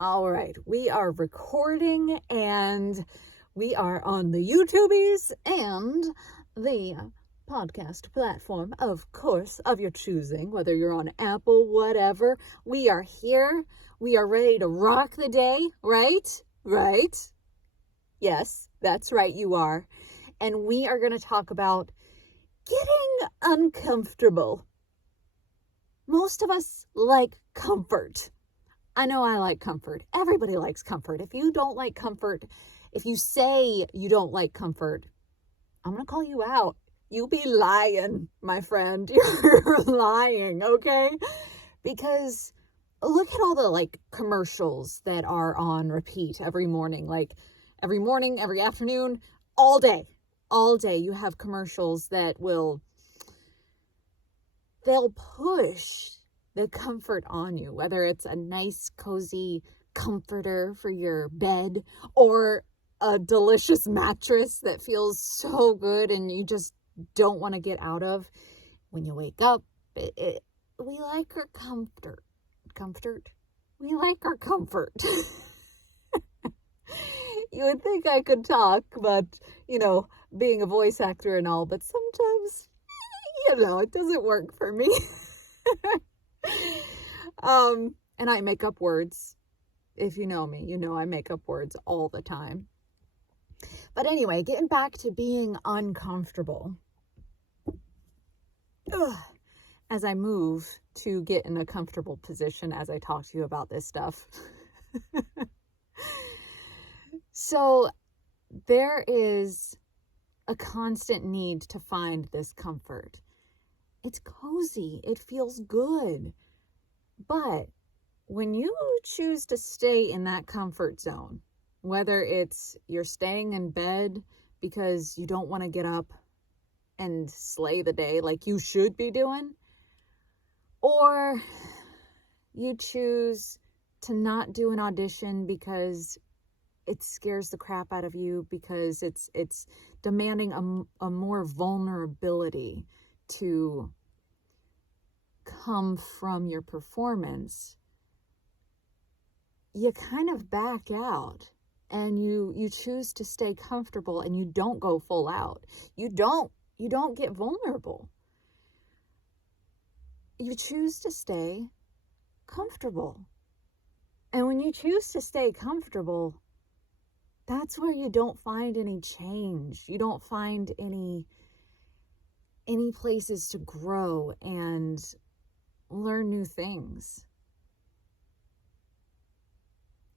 All right, we are recording and we are on the YouTubies and the podcast platform, of course, of your choosing, whether you're on Apple, whatever. We are here. We are ready to rock the day, right? Right? Yes, that's right, you are. And we are going to talk about getting uncomfortable. Most of us like comfort. I know I like comfort. Everybody likes comfort. If you don't like comfort, if you say you don't like comfort, I'm going to call you out. You be lying, my friend. You're lying, okay? Because look at all the commercials that are on repeat every morning, every afternoon, all day. All day you have commercials that they'll push the comfort on you, whether it's a nice, cozy comforter for your bed or a delicious mattress that feels so good and you just don't want to get out of. When you wake up, we like our comfort. We like our comfort. You would think I could talk, but, being a voice actor and all, but sometimes, it doesn't work for me. And I make up words. If you know me, I make up words all the time. But anyway, getting back to being uncomfortable. As I move to get in a comfortable position as I talk to you about this stuff. So there is a constant need to find this comfort. It's cozy. It feels good. But when you choose to stay in that comfort zone, whether it's you're staying in bed because you don't want to get up and slay the day like you should be doing, or you choose to not do an audition because it scares the crap out of you because it's demanding a more vulnerability to come from your performance, you kind of back out and you choose to stay comfortable and you don't go full out. You don't get vulnerable. You choose to stay comfortable. And when you choose to stay comfortable, that's where you don't find any change. You don't find any places to grow and learn new things.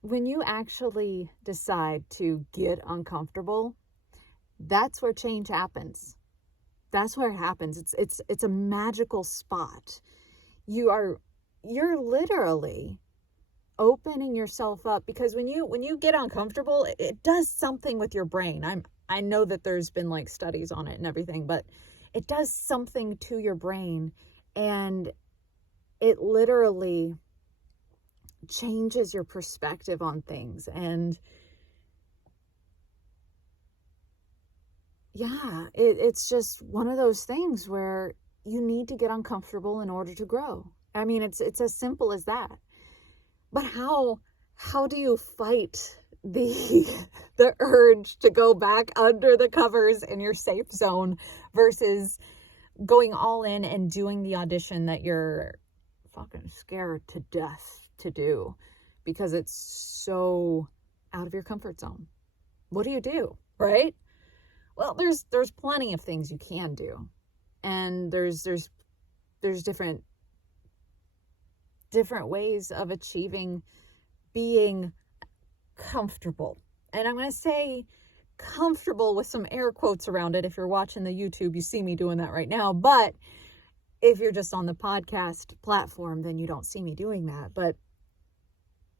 When you actually decide to get uncomfortable, that's where change happens. That's where it happens. It's a magical spot. You're literally opening yourself up, because when you get uncomfortable, it does something with your brain. I know that there's been studies on it and everything, but it does something to your brain, and it literally changes your perspective on things. And yeah, it's just one of those things where you need to get uncomfortable in order to grow. I mean, it's as simple as that. But how do you fight the urge to go back under the covers in your safe zone versus going all in and doing the audition that you're fucking scared to death to do because it's so out of your comfort zone? What do, right? Well, there's plenty of things you can do. And there's different ways of achieving being comfortable. And I'm going to say comfortable with some air quotes around it. If you're watching the YouTube, you see me doing that right now. But if you're just on the podcast platform, then you don't see me doing that. But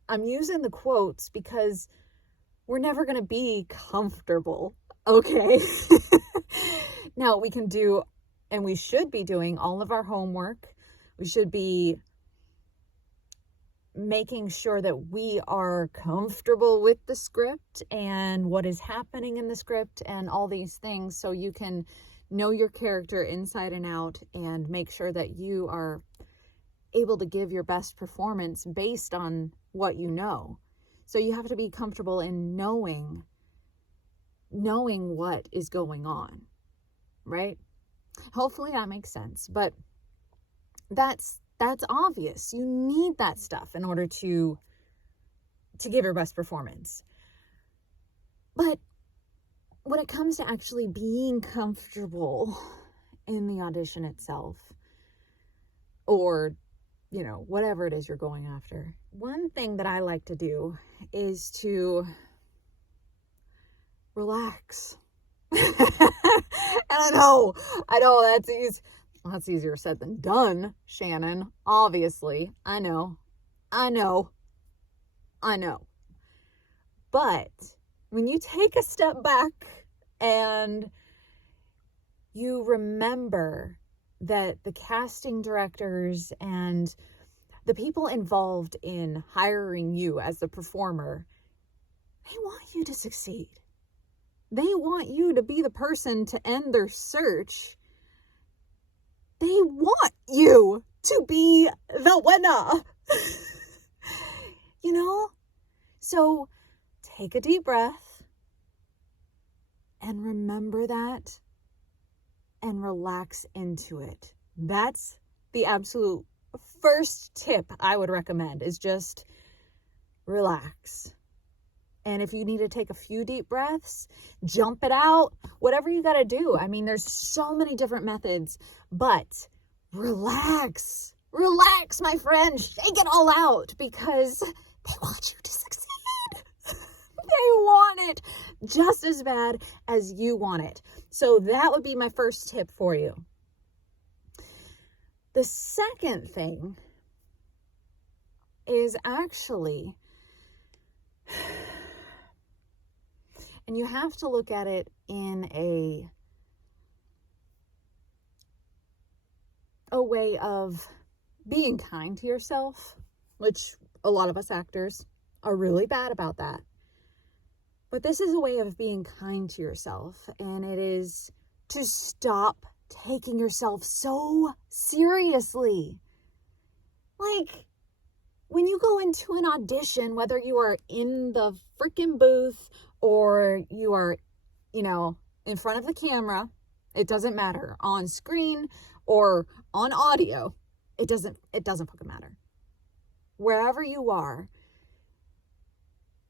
I'm using the quotes because we're never going to be comfortable. Okay. Now we can do, and we should be doing all of our homework. We should be making sure that we are comfortable with the script and what is happening in the script and all these things, so you can know your character inside and out and make sure that you are able to give your best performance based on what you know. So you have to be comfortable in knowing what is going on, right? Hopefully that makes sense, but that's obvious. You need that stuff in order to give your best performance. But when it comes to actually being comfortable in the audition itself, or, you know, whatever it is you're going after, one thing that I like to do is to relax. And I know that's easier said than done, Shannon. Obviously, I know. But when you take a step back and you remember that the casting directors and the people involved in hiring you as the performer, they want you to succeed. They want you to be the person to end their search. They want you to be the winner. You know? So take a deep breath and remember that and relax into it. That's the absolute first tip I would recommend, is just relax. And if you need to take a few deep breaths, jump it out, whatever you got to do. I mean, there's so many different methods, but relax, my friend, shake it all out, because they want you to succeed. They want it just as bad as you want it. So that would be my first tip for you. The second thing is actually, and you have to look at it in a way of being kind to yourself, which a lot of us actors are really bad about that. But this is a way of being kind to yourself, and it is to stop taking yourself so seriously. Like, when you go into an audition, whether you are in the freaking booth or you are, you know, in front of the camera, it doesn't matter, on screen or on audio, it doesn't fucking matter. Wherever you are,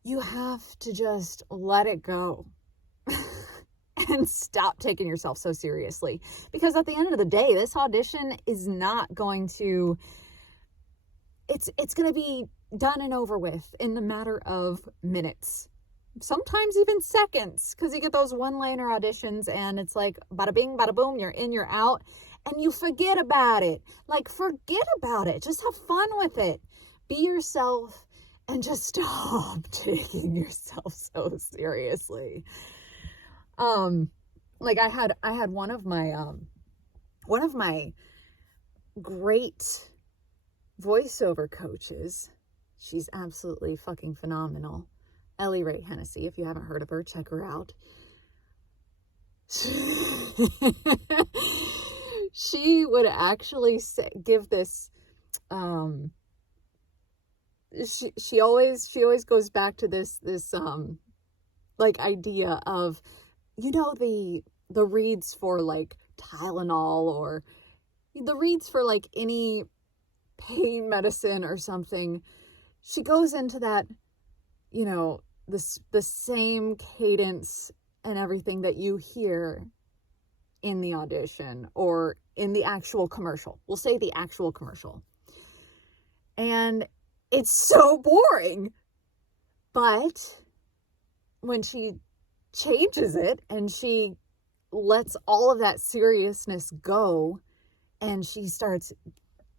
you have to just let it go and stop taking yourself so seriously. Because at the end of the day, this audition is not going to, it's going to be done and over with in a matter of minutes. Sometimes even seconds, because you get those one-liner auditions and it's like bada bing, bada boom, you're in, you're out, and you forget about it. Like, forget about it. Just have fun with it. Be yourself. And just stop taking yourself so seriously. Like I had one of my great voiceover coaches. She's absolutely fucking phenomenal. Ellie Ray Hennessy. If you haven't heard of her, check her out. She would actually give this, she always goes back to this like idea of, you know, the reads for like Tylenol, or the reads for like any pain medicine or something. She goes into that, you know, the same cadence and everything that you hear in the audition or in the actual commercial. We'll say the actual commercial. And it's so boring. But when she changes it and she lets all of that seriousness go and she starts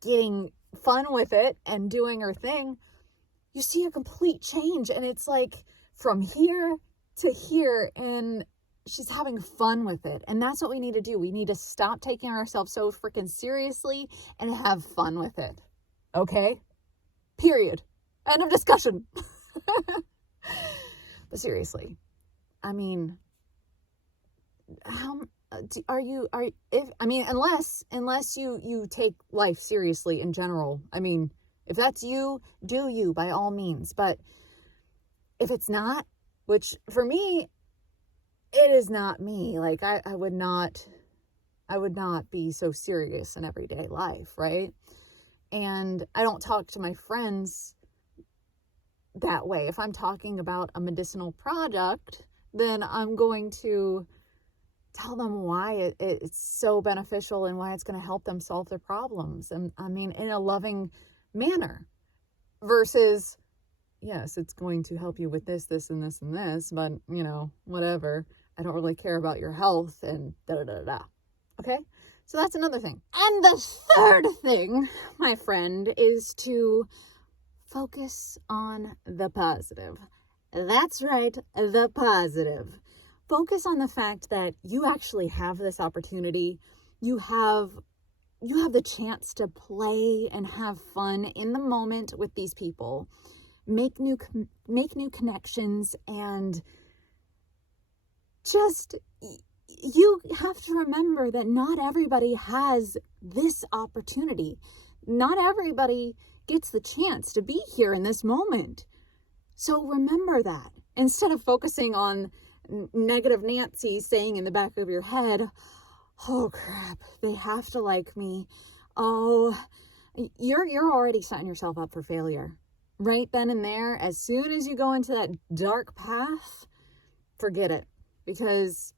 getting fun with it and doing her thing, you see a complete change. And it's like from here to here, and she's having fun with it. And that's what we need to do. We need to stop taking ourselves so freaking seriously and have fun with it. Okay? Period. End of discussion. But seriously, I mean, unless you take life seriously in general. I mean, if that's you, do you, by all means. But if it's not, which for me, it is not me. Like I would not be so serious in everyday life, right? And I don't talk to my friends that way. If I'm talking about a medicinal product, then I'm going to tell them why it's so beneficial and why it's going to help them solve their problems. And I mean, in a loving manner versus, yes, it's going to help you with this, this, and this, and this, but whatever. I don't really care about your health and da-da-da-da. Okay? So that's another thing. And the third thing, my friend, is to focus on the positive. That's right, the positive. Focus on the fact that you actually have this opportunity. You have the chance to play and have fun in the moment with these people. Make new connections, and just, you have to remember that not everybody has this opportunity. Not everybody gets the chance to be here in this moment. So remember that. Instead of focusing on negative Nancy saying in the back of your head, oh crap, they have to like me. Oh, you're already setting yourself up for failure. Right then and there, as soon as you go into that dark path, forget it, because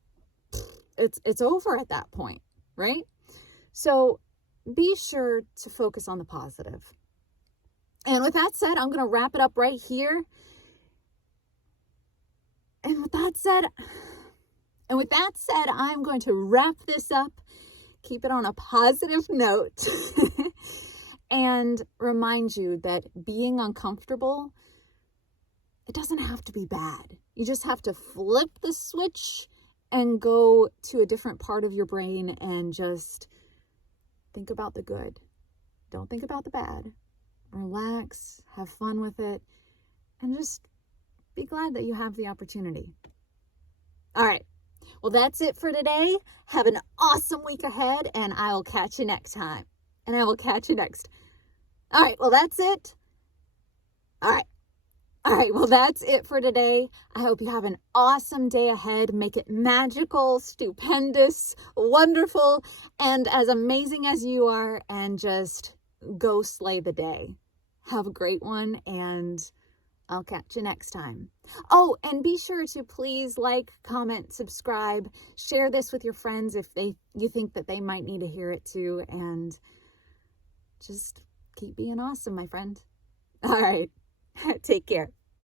it's over at that point, right? So be sure to focus on the positive. And with that said, I'm going to wrap it up right here. And with that said, I'm going to wrap this up, keep it on a positive note, and remind you that being uncomfortable, it doesn't have to be bad. You just have to flip the switch and go to a different part of your brain and just think about the good. Don't think about the bad. Relax, have fun with it, and just be glad that you have the opportunity. All right. Well, that's it for today. Have an awesome week ahead, and I will catch you next time. And I will catch you next. All right. Well, that's it. All right. Well, that's it for today. I hope you have an awesome day ahead. Make it magical, stupendous, wonderful, and as amazing as you are, and just go slay the day. Have a great one, and I'll catch you next time. Oh, and be sure to please like, comment, subscribe, share this with your friends if you think that they might need to hear it too, and just keep being awesome, my friend. All right. Take care.